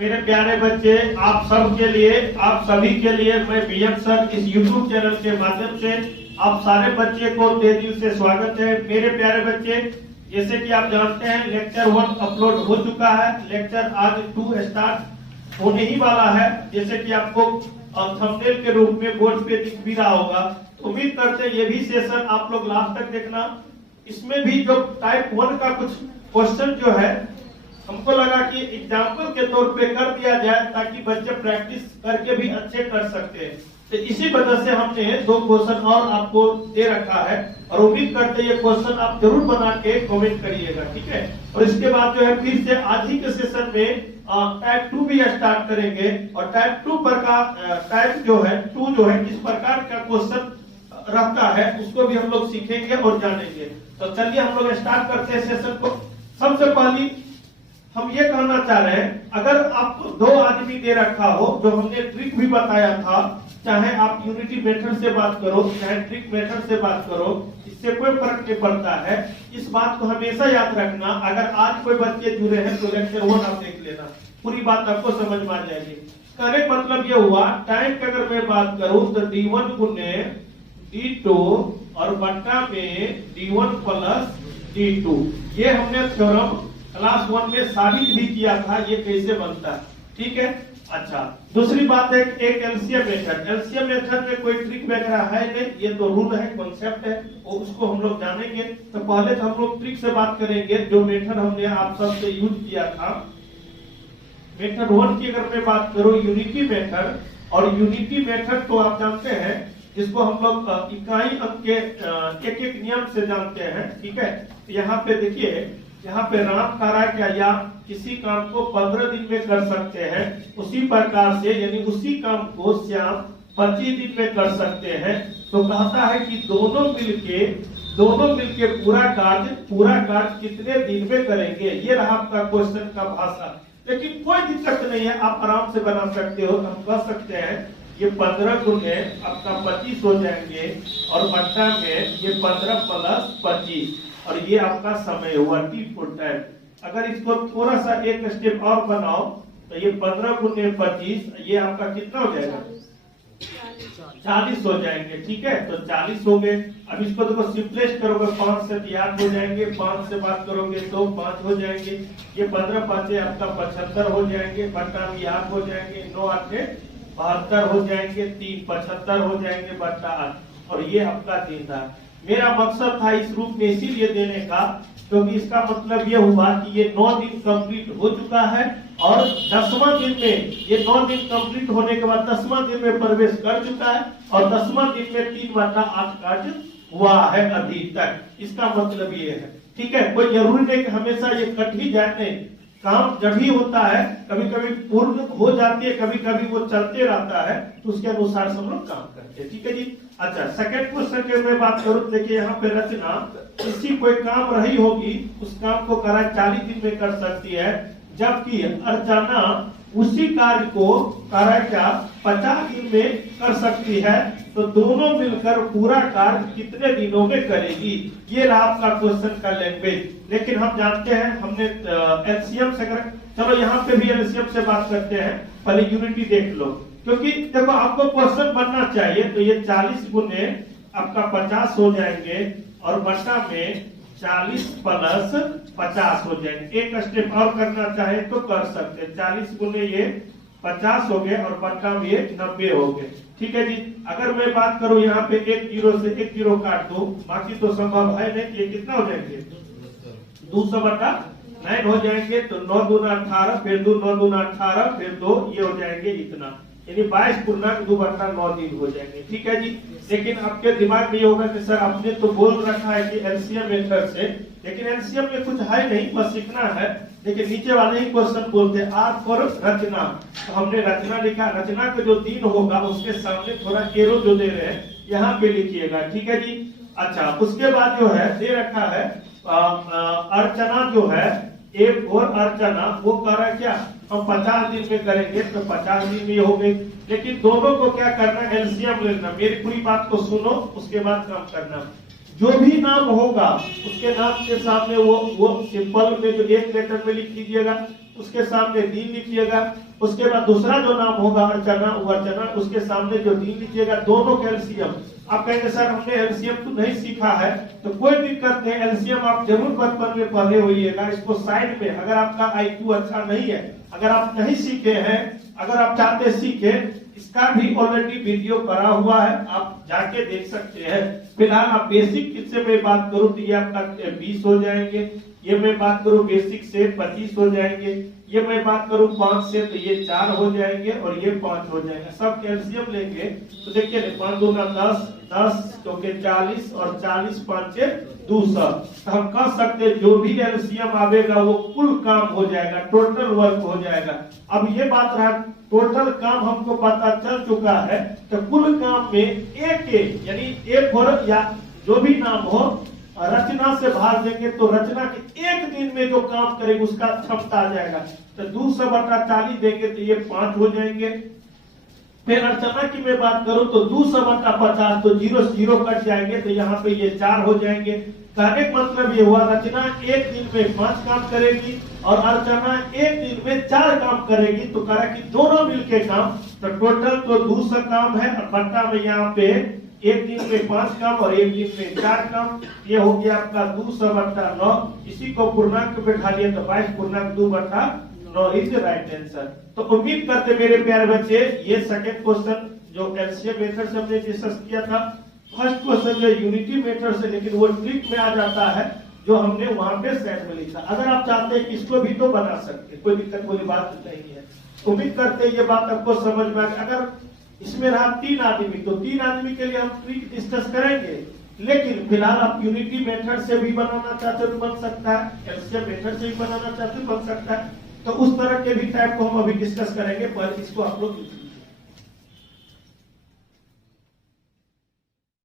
मेरे प्यारे बच्चे, आप सब के लिए, आप सभी के लिए मैं बीएम सर इस यूट्यूब चैनल के माध्यम से आप सारे बच्चे को तहे दिल से स्वागत है। मेरे प्यारे बच्चे, जैसे कि आप जानते हैं लेक्चर 1 अपलोड हो चुका है, लेक्चर आज 2 स्टार्ट होने ही वाला है। जैसे कि आपको थंबनेल के रूप में बोर्ड पे दिख भी रहा होगा। उम्मीद करते हैं ये भी सेशन आप लोग लास्ट तक देखना। इसमें भी जो टाइप 1 का कुछ क्वेश्चन जो है हमको लगा कि एग्जाम्पल के तौर पे कर दिया जाए ताकि बच्चे प्रैक्टिस करके भी अच्छे कर सकते हैं। तो इसी वजह से हमने 2 क्वेश्चन और आपको दे रखा है और उम्मीद करते हैं ये क्वेश्चन आप जरूर बना के कमेंट करिएगा, ठीक है। और इसके बाद जो है फिर से आज ही के सेशन में टाइप 2 भी स्टार्ट करेंगे और टाइप 2 प्रकार टाइप जो है 2 जो है किस प्रकार का क्वेश्चन रहता है उसको भी हम लोग सीखेंगे और जानेंगे। तो चलिए हम लोग स्टार्ट करते हैं सेशन को। सबसे पहली हम ये कहना चाह रहे हैं, अगर आपको 2 आदमी दे रखा हो, जो हमने ट्रिक भी बताया था, चाहे आप यूनिटी मेथड से बात करो चाहे ट्रिक मेथड से बात करो, इससे कोई फर्क नहीं पड़ता है। इस बात को हमेशा याद रखना। अगर आज कोई बच्चे जुड़े हैं तो लेक्चर 1 आप देख लेना, पूरी बात आपको समझ में आ जाएगी। कहने का मतलब ये हुआ, टाइम की अगर मैं बात करूं तो D1 गुने D2 और बट्टा में D1 प्लस D2, ये हमने थ्योरम क्लास 1 में साबित भी किया था ये कैसे बनता है, ठीक है। अच्छा, दूसरी बात है एक एलसीएम मेथड। एलसीएम मेथड में कोई ट्रिक वगैरह है नहीं, ये तो रूल है, कॉन्सेप्ट है, और उसको हम लोग जानेंगे। तो पहले तो हम लोग ट्रिक से बात करेंगे, जो मेथड हमने आप सबसे यूज किया था। मेथड 1 की अगर मैं बात करूं यूनिटी मेथड, और यूनिटी मेथड तो आप जानते हैं जिसको हम लोग इकाई अंक के एक नियम से जानते हैं, ठीक है। यहाँ पे देखिए, यहाँ पे राम कार्य या किसी काम को 15 दिन में कर सकते हैं, उसी प्रकार से यानी उसी काम को श्याम 25 दिन में कर सकते हैं। तो कहता है कि दोनों मिलके पूरा कार्य कितने दिन में करेंगे। ये रहा आपका क्वेश्चन का भाषा। लेकिन कोई दिक्कत नहीं है, आप आराम से बना सकते हो। हम कह सकते हैं ये 15 गुने आपका 25 हो जाएंगे और बट्टा में ये 15 प्लस 25 और ये आपका समय हुआ T4 टाइम। अगर इसको थोड़ा सा एक स्टेप और बनाओ तो ये 15 गुने 25 ये आपका कितना हो जाएगा, 40 हो जाएंगे, ठीक है। तो 40 हो गए। अब इसको देखो सिंपलेस्ट करोगे, 5 से 8 हो जाएंगे, 5 से बात करोगे तो 5 हो जाएंगे, ये 15 5 आपका 75 हो जाएंगे, बट्टा में 8 हो जाएंगे, 9 8 72 हो जाएंगे, 3 75 हो जाएंगे, बट्टा 8 और ये आपका दिन था। मेरा मकसद था इस रूप में इसीलिए देने का क्योंकि इसका मतलब ये हुआ कि ये 9 दिन कंप्लीट हो चुका है और 10वां दिन में, ये 9 दिन कंप्लीट होने के बाद 10वां दिन में प्रवेश कर चुका है और 10वां दिन में 3/8 कार्य हुआ है अभी तक। इसका मतलब ये है, ठीक है। कोई जरूरी नहीं कि हमेशा ये कट ही जाए, नहीं। काम जब भी होता है, कभी कभी पूर्ण हो जाती है, कभी कभी वो चलते रहता है, तो उसके अनुसार हम लोग काम करते हैं, ठीक है जी। अच्छा, सेकंड क्वेश्चन की मैं बात करूं, देखिए यहाँ पे रचना किसी कोई काम रही होगी, उस काम को करा 40 दिन में कर सकती है, जबकि अर्चना उसी कार्य को करा क्या 50 दिन में कर सकती है। तो दोनों मिलकर पूरा कार्य कितने दिनों में करेगी। ये रहा आपका क्वेश्चन का लैंग्वेज। लेकिन हम जानते हैं, हमने एलसीएम से कर, चलो यहाँ पे भी एलसीएम से बात करते हैं। पहले यूनिटी देख लो, क्योंकि देखो आपको क्वेश्चन बनना चाहिए। तो ये 40 गुने आपका 50 हो जाएंगे और बट्टा में 40 प्लस 50 हो जाएंगे। एक स्टेप और करना चाहे तो कर सकते हैं। 40 गुने ये 50 हो गए और बट्टा में ये 90 हो गए, ठीक है जी। अगर मैं बात करूं यहाँ पे 1 0 से 1 0 काट दो, बाकी तो संभव है नहीं। ये कितना हो जाएंगे 200/9 हो जाएंगे। तो 9 दूना 18, फिर 2 9 दूना 18, फिर 2 ये हो जाएंगे इतना, यानी 22/2/9 दिन हो जाएंगे, ठीक है जी। लेकिन आपके दिमाग में होगा कि सर आपने तो बोल रखा है कि एलसीएम मेथड से, लेकिन एलसीएम में कुछ है नहीं, बस सीखना है। लेकिन नीचे वाले ही क्वेश्चन बोलते हैं आर फॉर रचना, तो हमने रचना लिखा। रचना का जो दिन होगा उसके सामने थोड़ा एरो जो दे रहे हैं यहाँ पे लिखिएगा, ठीक है जी। अच्छा, उसके बाद जो है दे रखा है अर्चना जो है, एक और अर्चना वो करा क्या, हम 50 दिन में करेंगे तो 50 दिन में हो गई। लेकिन दोनों को क्या करना, एलसीएम लेना। मेरी पूरी बात को सुनो, उसके बाद काम करना। जो भी नाम होगा उसके नाम के सामने वो सिंपल में जो एक लेटर में लिख दीजिएगा, उसके सामने दीन लिखिएगा। उसके बाद दूसरा जो नाम होगा अर्चना, अर्चना, उसके सामने जो दीन लिखिएगा, दोनों का एलसीएम। आप कहेंगे सर हमने एलसीएम तो नहीं सीखा है, तो कोई दिक्कत नहीं, एलसीएम आप जरूर बचपन में पढ़े होइएगा। इसको साइड में, अगर आपका IQ अच्छा नहीं है, अगर आप नहीं सीखे हैं, अगर आप चाहते सीखे, इसका भी ऑलरेडी वीडियो करा हुआ है, आप जाके देख सकते हैं। फिलहाल आप बेसिक से मैं बात करूं तो ये आपका 20 हो जाएंगे, ये मैं बात करूं बेसिक से 25 हो जाएंगे, ये मैं बात करूं 5 से तो ये 4 हो जाएंगे और ये 5 हो जाएंगे। सब कैल्शियम लेंगे तो देखिए 5 दूना 10, 10 चौके 40 और 40 5 200। तो हम कह सकते हैं जो भी एलसीएम आवेगा वो कुल काम हो जाएगा, टोटल वर्क हो जाएगा। अब ये बात रहा, टोटल काम हमको पता चल चुका है, तो कुल काम में एक यानी एक और या जो भी नाम हो रचना से भाग देंगे तो रचना के एक दिन में जो काम करेंगे उसका क्षमता आ जाएगा। तो 200/40 देंगे तो ये 5 हो जाएंगे। फिर अर्चना की मैं बात करूं तो 200/50 तो 0 0 कट जाएंगे, तो यहाँ पे ये 4 हो जाएंगे। कहने का मतलब ये हुआ रचना एक दिन में 5 काम करेगी और अर्चना एक दिन में 4 काम करेगी। तो कहा कि दोनों मिलके काम, तो टोटल तो 200 काम है और बट्टा में यहाँ पे एक दिन में 5 काम और एक दिन में 4 काम। ये हो गया आपका 200/9। इसी को पूर्णांक पे ढा लिया तो 22/2/9 इज राइट आंसर। तो उम्मीद करते मेरे प्यारे बच्चे, ये सेकंड क्वेश्चन जो एलसीएम मेथड से हमने डिस्कस किया था, फर्स्ट क्वेश्चन जो यूनिटी मेथड से, लेकिन वो ट्रिक में आ जाता है जो हमने वहां पे सेट में लिखा। अगर आप चाहते हैं कि इसको भी तो बना सकते, कोई दिक्कत वाली बात नहीं है। उम्मीद करते ये बात आपको समझ में आ गई। अगर इसमें रहा 3 आदमी, तो 3 आदमी के लिए हम ट्रिक डिस्कस करेंगे, लेकिन फिलहाल आप यूनिटी मेथड से भी बनाना चाहते तो बन सकता है, एलसीएम मेथड से भी बनाना चाहते तो बन सकता है। तो उस तरह के भी टाइप को हम अभी डिस्कस करेंगे, पर इसको आप लोग